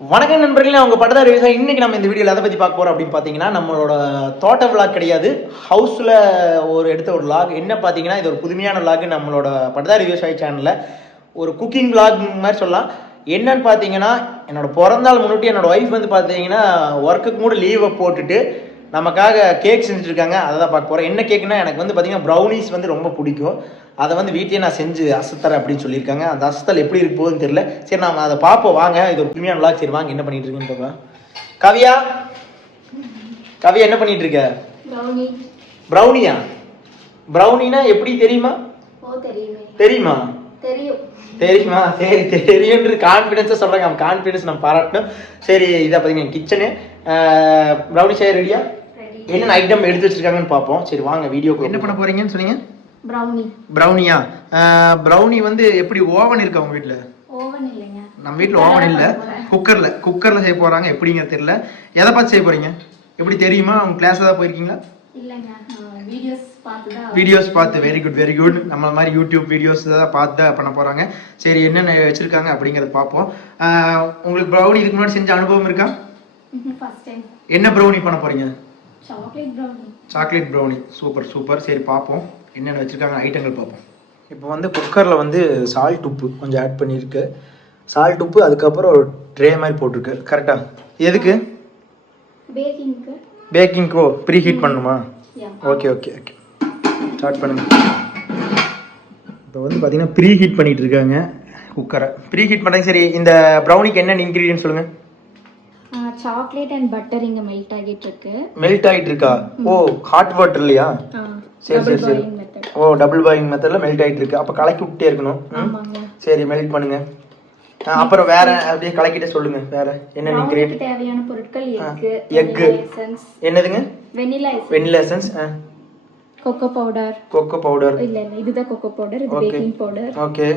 வணக்கம் நண்பர்களே, அவங்க பட்டதாரி விவசாயம். இன்னைக்கு நம்ம இந்த வீடியோவில் எதை பற்றி பார்க்க போகிறோம் அப்படின்னு பார்த்தீங்கன்னா, நம்மளோட தோட்ட விளாக் கிடையாது, ஹவுஸில் எடுத்த ஒரு விளாக். என்ன பார்த்தீங்கன்னா, இது ஒரு புதுமையான விளாக். நம்மளோட பட்டதாரி விவசாய சேனலில் ஒரு குக்கிங் விளாக் மாதிரி சொல்லலாம். என்னன்னு பார்த்தீங்கன்னா, என்னோட பிறந்தாள் முன்னிட்டு என்னோட ஒய்ஃப் வந்து பார்த்தீங்கன்னா ஒர்க்குக்கு கூட லீவை போட்டுட்டு நமக்காக கேக் செஞ்சுருக்காங்க. அதை தான் பார்க்க போகிறேன். என்ன கேக்குன்னா, எனக்கு வந்து பார்த்தீங்கன்னா ப்ரௌனிஸ் வந்து ரொம்ப பிடிக்கும். அதை வந்து வீட்லேயே நான் செஞ்சு அசத்தரேன் அப்படின்னு சொல்லியிருக்காங்க. அந்த அசத்தல் எப்படி இருக்கு போகுதுன்னு தெரியல. சரி, நம்ம அதை பார்ப்போம் வாங்க. இது ஒரு புதுமையான விளாக். சரி வாங்க, என்ன பண்ணிட்டு இருக்குன்னு பார்க்கலாம். கவியா என்ன பண்ணிட்டு இருக்க? ப்ரௌனியா? ப்ரௌனினா எப்படி தெரியுமா? தெரியுமா? தெரியுமா? சரி, தெரியுன்ற கான்ஃபிடென்ஸாக சொல்கிறாங்க. நம்ம கான்ஃபிடென்ஸ் நம்ம பாராட்டணும். சரி, இதை பார்த்தீங்கன்னா கிச்சனு ப்ரௌனி செய்ய ரெடியா? என்னென்ன ஐட்டம் எடுத்து வச்சிருக்காங்கன்னு பார்ப்போம். சரி வாங்க வீடியோக்கு. என்ன பண்ண போறீங்கன்னு சொன்னீங்க? ப்ரௌனியா? ப்ரௌனி வந்து எப்படி ஓவன் இருக்கா உங்க வீட்டில்? ஓவன் இல்லைங்க, நம்ம வீட்டில் ஓவன் இல்லை. குக்கரில் செய்ய போகிறாங்க. எப்படிங்க தெரியல. எதை பார்த்து செய்ய போகிறீங்க? எப்படி தெரியுமா? உங்கள் கிளாஸ் ஏதாவது போயிருக்கீங்களா? இல்லைங்க, வீடியோஸ் பார்த்து. Very good. நம்மள மாதிரி யூடியூப் வீடியோஸ் தான் பார்த்து தான் பண்ண போகிறாங்க. சரி, என்னென்ன வச்சுருக்காங்க அப்படிங்கிறத பார்ப்போம். உங்களுக்கு ப்ரௌனி இதுக்கு முன்னாடி செஞ்ச அனுபவம் இருக்கா? என்ன ப்ரௌனி பண்ண போகிறீங்க? Chocolate brownie. சூப்பர். சரி பார்ப்போம் என்னென்ன வச்சுருக்காங்க, ஐட்டங்கள் பார்ப்போம். இப்போ வந்து குக்கரில் வந்து சால்ட் உப்பு கொஞ்சம் ஆட் பண்ணியிருக்கு. சால்ட் உப்பு, அதுக்கப்புறம் ஒரு ட்ரே மாதிரி போட்டிருக்கு. கரெக்டாக எதுக்கு? பேக்கிங்க்கோ ப்ரீ ஹீட் பண்ணணுமா? ஓகே ஸ்டார்ட் பண்ணுங்க. இப்போ வந்து பார்த்தீங்கன்னா ப்ரீ ஹீட் பண்ணிட்டு இருக்காங்க குக்கரை. ப்ரீ ஹீட் பண்ணுறாங்க. சரி, இந்த ப்ரௌனிக்கு என்னென்ன இன்க்ரீடியன்ட் சொல்லுங்கள். சாக்லேட் அண்ட் பட்டர் இங்க மெல்ட் ஆகிட்டு இருக்கு. மெல்ட் ஆகிட்டு இருக்கா? ஓ, ஹாட் வாட்டர் இல்லையா? சரி. ஓ, டபுள் பாயிலிங் மெத்தட்ல மெல்ட் ஆகிட்டு இருக்கு. அப்போ கலக்கி விட்டே இருக்கணும். சரி, மெல்ட் பண்ணுங்க. அப்புறம் வேற அப்படியே கலக்கிட்டே சொல்லுங்க. வேற என்ன இன்கிரிடியன்ட்? தேவையான பொருட்கள் எக். என்னதுங்க? Vanilla essence. Cocoa powder. இல்ல இதுதான் கோகோ பவுடர். இது baking powder. Okay.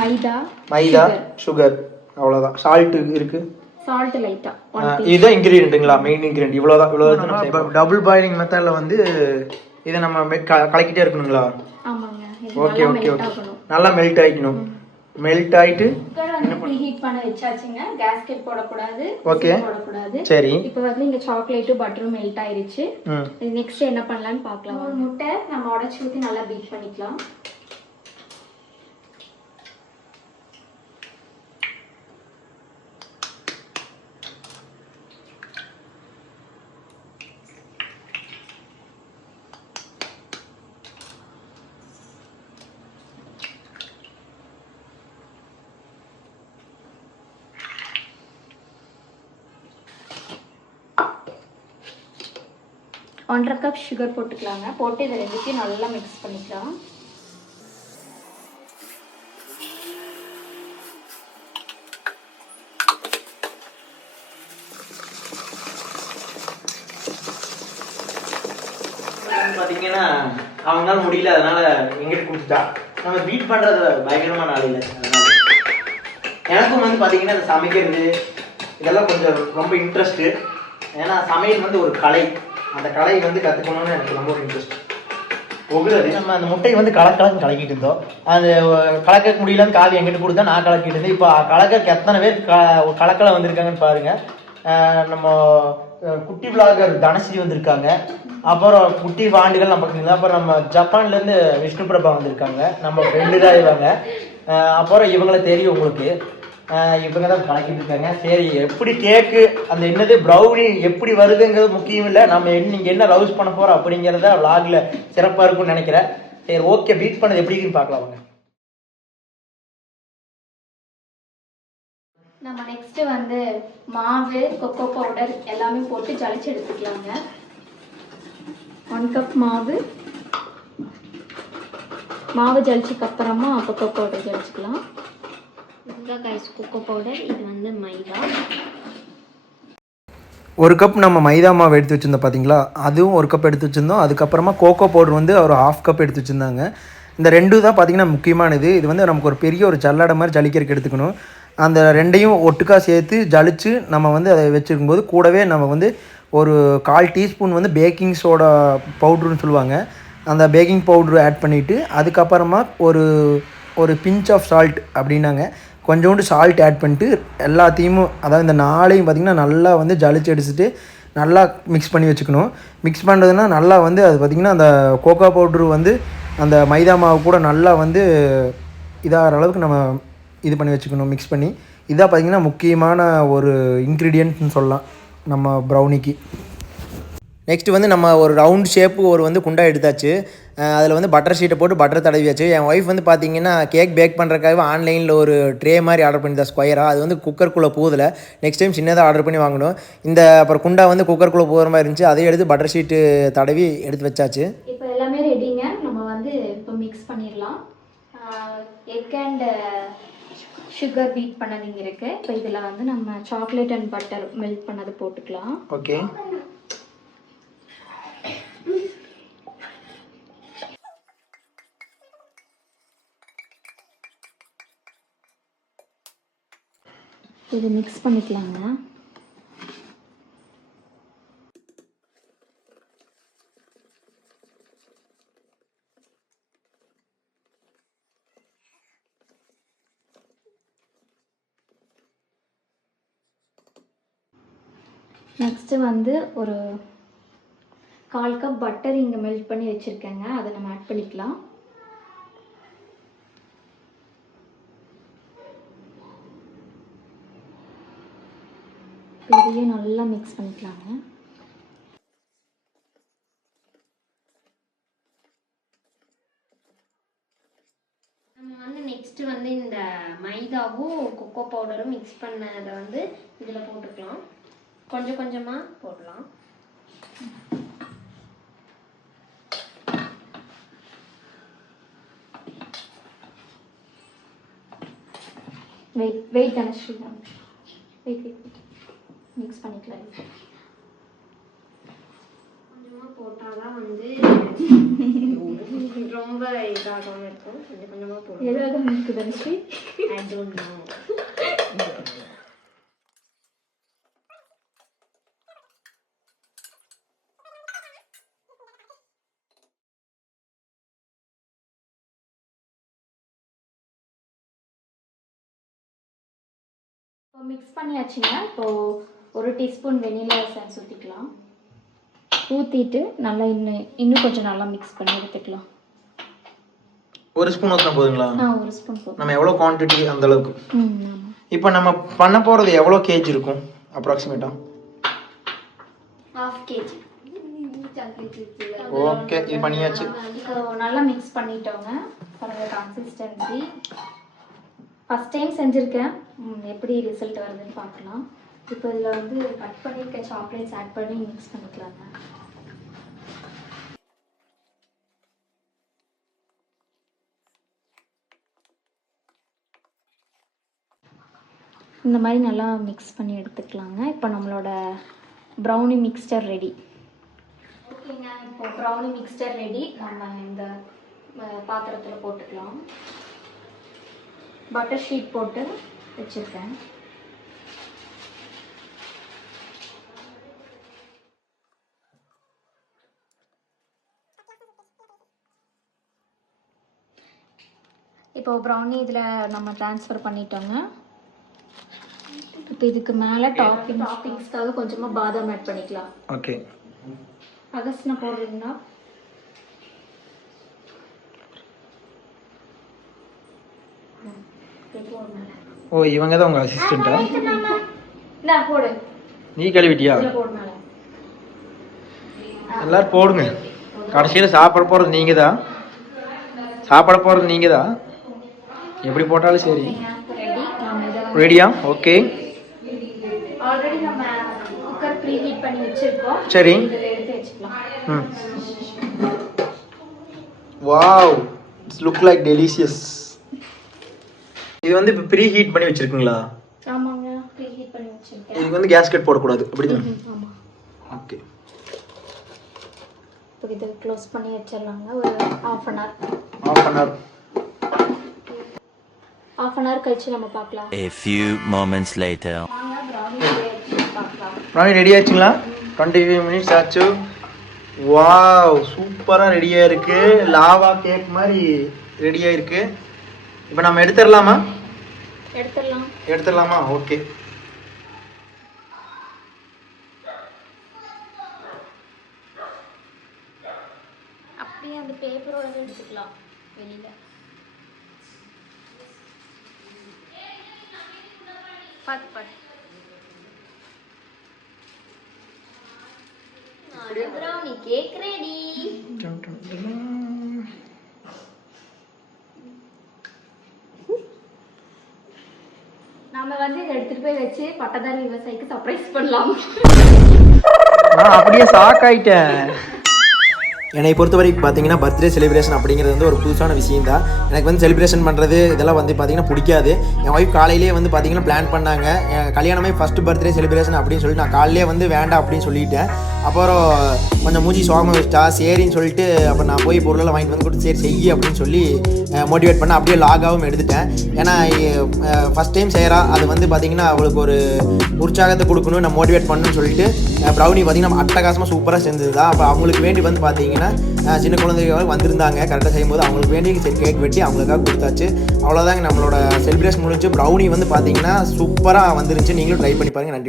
Maida, sugar. அவ்வளவுதான். சால்ட் இருக்கு. சால்ட் லைட்டா. இதுதான் இன்கிரிடியன்ட்ங்களா? மெயின் இன்கிரிடியன்ட் இவ்வளவுதான். டபுள் பாயிலிங் மெத்தட்ல வந்து இதை நம்ம கலக்கிட்டே இருக்கணுங்களா? ஆமாங்க. ஓகே. நல்லா மெல்ட் ஆயிக்கணும். மெல்ட் ஆயிட்டு ப்ரீ ஹீட் பண்ண வச்சாச்சுங்க. கேஸ்கெட் போடக்கூடாது. ஓகே. போடக்கூடாது. சரி, இப்போ வந்து இங்க சாக்லேட்டும் பட்டரும் மெல்ட் ஆயிருச்சு. நெக்ஸ்ட் என்ன பண்ணலாம்னு பார்க்கலாம். ஒரு முட்டை நம்ம உடைச்சு ஊத்தி நல்லா பீட் பண்ணிக்கலாம். ஒன்றரை கப் சுகர் போட்டுக்கலாங்க. போட்டு இதை ரெண்டுத்தையும் நல்லா மிக்ஸ் பண்ணிக்கலாம். பார்த்தீங்கன்னா அவங்களால முடியல, அதனால எங்கிட்ட கொடுத்துட்டா. நம்ம பீட் பண்ணுறது பயங்கரமான ஆள் இல்லை. அதனால எனக்கும் வந்து பார்த்தீங்கன்னா இந்த சமைக்கிறது இதெல்லாம் கொஞ்சம் ரொம்ப இன்ட்ரெஸ்ட்டு. ஏன்னா சமையல் வந்து ஒரு கலை. அந்த கலை வந்து கற்றுக்கணும்னு எனக்கு ரொம்ப ஒரு இன்ட்ரெஸ்ட். ஒகுறது நம்ம அந்த முட்டையை வந்து கலக்கிட்டு இருந்தோம். அது கலக்க முடியலன்னு காவி எங்கிட்ட கொடுத்தா நான் கலக்கிட்டு இருந்தேன். இப்போ கலக்க எத்தனை பேர் கலக்கலை வந்திருக்காங்கன்னு பாருங்கள். நம்ம குட்டி விளாகர் தனஸ்ரீ வந்திருக்காங்க. அப்புறம் குட்டி வாண்டுகள் நம்ம பார்த்தீங்களா. அப்புறம் நம்ம ஜப்பான்லேருந்து விஷ்ணு பிரபா வந்திருக்காங்க. நம்ம ஃப்ரெண்டு தான் இவங்க. அப்புறம் இவங்களை தெரியும் உங்களுக்கு. இவங்க தான் கலக்கிட்டு இருக்காங்க. சரி, எப்படி கேக்கு அந்த என்னது ப்ரௌனி எப்படி வருதுங்கிறது முக்கியம் இல்லை. நம்ம நீங்கள் என்ன ரவுஸ் பண்ண போகிறோம் அப்படிங்கிறத விளாகில் சிறப்பாக இருக்கும்னு நினைக்கிறேன். சரி, ஓகே. பீட் பண்ணது எப்படி இருக்குன்னு பார்க்கலாம் வாங்க. நம்ம நெக்ஸ்ட் வந்து மாவு, கொக்கோ பவுடர் எல்லாமே போட்டு ஜலிச்சு எடுத்துக்கலாங்க. 1 கப் மாவு ஜலிச்சுக்கு அப்புறமா கொக்கோ பவுடர் ஜலிச்சுக்கலாம். இதுதான் கைஸ் கொக்கோ பவுடர். இது வந்து மைதா. 1 கப் நம்ம மைதா மாவு எடுத்து வச்சுருந்தோம் பார்த்தீங்களா, அதுவும் 1 கப் எடுத்து வச்சுருந்தோம். அதுக்கப்புறமா கோகோ பவுடர் வந்து ஒரு 1/2 கப் எடுத்து வச்சுருந்தாங்க. இந்த ரெண்டும் தான் பார்த்திங்கன்னா முக்கியமானது. இது வந்து நமக்கு ஒரு பெரிய ஒரு ஜல்லடை மாதிரி ஜலிக்கிறதுக்கு எடுத்துக்கணும். அந்த ரெண்டையும் ஒட்டுக்கா சேர்த்து ஜலிச்சு நம்ம வந்து அதை வச்சுருக்கும்போது கூடவே நம்ம வந்து ஒரு 1/4 டீஸ்பூன் வந்து பேக்கிங் சோடா பவுட்ருன்னு சொல்லுவாங்க. அந்த பேக்கிங் பவுட்ரு ஆட் பண்ணிவிட்டு அதுக்கப்புறமா ஒரு பிஞ்ச் ஆஃப் சால்ட் அப்படின்னாங்க கொஞ்சோண்டு சால்ட் ஆட் பண்ணிட்டு எல்லாத்தையும் அதாவது இந்த 4ஐயும் பார்த்திங்கன்னா நல்லா வந்து ஜலிச்சு எடுத்துட்டு நல்லா மிக்ஸ் பண்ணி வச்சுக்கணும். மிக்ஸ் பண்ணுறதுனா நல்லா வந்து அது பார்த்திங்கன்னா அந்த கோகோ பவுட்ரு வந்து அந்த மைதா மாவு கூட நல்லா வந்து இதாகிற அளவுக்கு நம்ம இது பண்ணி வச்சுக்கணும் மிக்ஸ் பண்ணி. இதாக பார்த்திங்கன்னா முக்கியமான ஒரு இன்க்ரீடியன்ட்னு சொல்லலாம் நம்ம ப்ரௌனிக்கு. நெக்ஸ்ட்டு வந்து நம்ம ஒரு ரவுண்ட் ஷேப்பு ஒரு வந்து குண்டா எடுத்தாச்சு. அதில் வந்து பட்டர் ஷீட்டை போட்டு பட்டர் தடவியாச்சு. என் ஒய்ஃப் வந்து பார்த்திங்கன்னா கேக் பேக் பண்ணுறக்காகவே ஆன்லைனில் ஒரு ட்ரே மாதிரி ஆர்டர் பண்ணியிருந்தா ஸ்கொயராக. அது வந்து குக்கருக்குள்ளே போதில். நெக்ஸ்ட் டைம் சின்னதாக ஆர்டர் பண்ணி வாங்கணும். இந்த அப்புறம் குண்டா வந்து குக்கருக்குள்ளே போகிற மாதிரி இருந்துச்சு. அதையும் எடுத்து பட்டர் ஷீட்டு தடவி எடுத்து வச்சாச்சு. இப்போ எல்லாமே ரெடிங்க. நம்ம வந்து இப்போ மிக்ஸ் பண்ணிடலாம். எக் அண்ட் சுகர் பீட் பண்ணது இங்கே இருக்குது. இப்போ இதில் வந்து நம்ம சாக்லேட் அண்ட் பட்டர் மெல்ட் பண்ணது போட்டுக்கலாம். ஓகே. இது மிக்ஸ் பண்ணிக்கலாங்க. நெக்ஸ்ட்டு வந்து ஒரு 1/4 கப் பட்டர் இங்கே மெல்ட் பண்ணி வச்சுருக்கேங்க. அதை நம்ம ஆட் பண்ணிக்கலாம். இதையும் நல்லா மிக்ஸ் பண்ணிக்கலாங்க. நம்ம வந்து நெக்ஸ்ட்டு வந்து இந்த மைதாவும் கொக்கோ பவுடரும் மிக்ஸ் பண்ணதை வந்து இதில் போட்டுக்கலாம். கொஞ்சம் கொஞ்சமாக போடலாம். வெயிட் அனுஷ்ரீ, வெயிட் மிக்ஸ் பண்ணிக்கலாம். கொஞ்சமாக போட்டால் தான் வந்து ரொம்ப இதாகாமல் இருக்கும். கொஞ்சம் கொஞ்சமாக போடும். எதாவது இருக்குது அனுஷ்ரீ? I don't know. இப்போ மிக்ஸ் பண்ணியாச்சுங்க. இப்போது 1 டீஸ்பூன் வெனிலா எசன்ஸ் ஊற்றிக்கலாம். ஊற்றிட்டு நல்லா இன்னும் கொஞ்சம் நல்லா மிக்ஸ் பண்ணி எடுத்துக்கலாம். 1 ஸ்பூன் ஊற்றினா போதுங்களா? 1 ஸ்பூன் போதும். நம்ம எவ்வளோ குவான்டிட்டி அந்த அளவுக்கு. இப்போ நம்ம பண்ண போகிறது எவ்வளோ கேஜி இருக்கும் அப்ராக்சிமேட்டாக? 1/2 kg. ஓகே, இது பண்ணியாச்சு. இப்போ நல்லா மிக்ஸ் பண்ணிட்டோங்க. பாருங்க கன்சிஸ்டன்சி. ஃபஸ்ட் டைம் செஞ்சுருக்கேன். எப்படி ரிசல்ட் வருதுன்னு பார்க்கலாம். இப்போ இதில் வந்து கட் பண்ணியிருக்க சாக்லேட்ஸ் ஆட் பண்ணி மிக்ஸ் பண்ணிக்கலாங்க. இந்த மாதிரி நல்லா மிக்ஸ் பண்ணி எடுத்துக்கலாங்க. இப்போ நம்மளோட ப்ரௌனி மிக்ஸ்டர் ரெடி. ஓகேங்க, இப்போ ப்ரௌனி மிக்ஸ்டர் ரெடி. நம்ம இந்த பாத்திரத்தில் போட்டுக்கலாம். பட்டர் ஷீட் போட்டு வச்சுருக்கேன். இப்போ ப்ரௌனி இதில் நம்ம ட்ரான்ஸ்ஃபர் பண்ணிட்டோங்க. இப்போ இதுக்கு மேலே டாப்பிங்ஸ்க்காக கொஞ்சமாக பாதாம் ஆட் பண்ணிக்கலாம். ஓகே. அகஸ்னா போடுறீங்களா? ஓ, இவங்க தான் உங்கள் அசிஸ்டண்ட்டா? இல்லை போடு. நீ கழுவிட்டியா? போடுனால எல்லாரும் போடுங்க. கடைசியில் சாப்பிட போகிறது நீங்கள் தான். சாப்பிட போகிறது நீங்கள் தான். எப்படி போட்டாலும் சரி. ரெடியா? ஓகே. ஆல்ரெடி நம்ம குக்கர் ப்ரீ ஹீட் பண்ணி வச்சிருக்கோம். சரி. இதில் எடுத்து வச்சுக்கலாம். Wow, it's look like delicious. இது வந்து இப்போ ப்ரீ ஹீட் பண்ணி வச்சிருக்கீங்களா? ஆமாங்க, ப்ரீ ஹீட் பண்ணி வச்சிருக்கேன். இதுக்கு வந்து கேஸ்கெட் போடக்கூடாது அப்படிதானே? ஆமாம். ஓகே. இப்போ இதை க்ளோஸ் பண்ணி வச்சிடலாங்க. ஒரு half an hour. half an hour. half an hour கழிச்சு நம்ம பார்க்கலாம். A few moments later. Brownie ready ஆச்சுங்களா? 25 மினிட்ஸ் ஆச்சு. வாவ், சூப்பராக ரெடியாக இருக்குது. லாவா கேக் மாதிரி ரெடியாக இருக்குது. இப்போ நம்ம எடுத்துடலாமா? எடுத்துடலாமா? ஓகே. அப்படியே அந்த பேப்பரோட எடுத்துக்கலாம் வெளியில. பாத்து ப்ரௌனி கேக் ரெடி. நாம வந்து இதை எடுத்துட்டு போய் வச்சு பட்டதாரி விவசாயிக்கு சர்ப்ரைஸ் பண்ணலாம். நான் அப்படியே ஷாக் ஆயிட்டேன். என்னை பொறுத்த வரைக்கும் பார்த்தீங்கன்னா பர்த்டே செலிப்ரேஷன் அப்படிங்கிறது வந்து ஒரு புதுசான விஷயம் தான். எனக்கு வந்து செலிப்ரேஷன் பண்ணுறது இதெல்லாம் வந்து பார்த்தீங்கன்னா பிடிக்காது. என் ஒய்ஃப் காலையிலேயே வந்து பார்த்தீங்கன்னா பிளான் பண்ணாங்க. என் கல்யாணமே ஃபஸ்ட்டு பர்த்டே செலிப்ரேஷன் அப்படின்னு சொல்லிட்டு நான் காலையிலே வந்து வேண்டாம் அப்படின்னு சொல்லிட்டேன். அப்புறம் கொஞ்சம் மூஞ்சி சோகமாக வச்சிட்டா சரின்னு சொல்லிட்டு அப்புறம் நான் போய் பொருளெல்லாம் வாங்கிட்டு வந்து கொடுத்து சரி செய்ய அப்படின்னு சொல்லி மோட்டிவேட் பண்ண அப்படியே லாகாகவும் எடுத்துட்டேன். ஏன்னா ஃபஸ்ட் டைம் செய்கிறா, அது வந்து பார்த்திங்கன்னா அவளுக்கு ஒரு உற்சாகத்தை கொடுக்கணும், நான் மோட்டிவேட் பண்ணணும்னு சொல்லிட்டு ப்ரௌனி பார்த்திங்கன்னா அட்டகாசமாக சூப்பராக செஞ்சது தான். அப்போ அவங்களுக்கு வேண்டி வந்து பார்த்திங்கன்னா சின்ன குழந்தைகள் வந்திருந்தாங்க. கரெக்டாக செய்யும்போது அவங்களுக்கு வேண்டி சரி கேக் வெட்டி அவங்களுக்காக கொடுத்தாச்சு. அவ்வளோதாங்க நம்மளோட செலிப்ரேஷன் முடிஞ்சு. ப்ரௌனி வந்து பார்த்திங்கன்னா சூப்பராக வந்துருந்துச்சு. நீங்களும் ட்ரை பண்ணி பாருங்கள். நன்றி.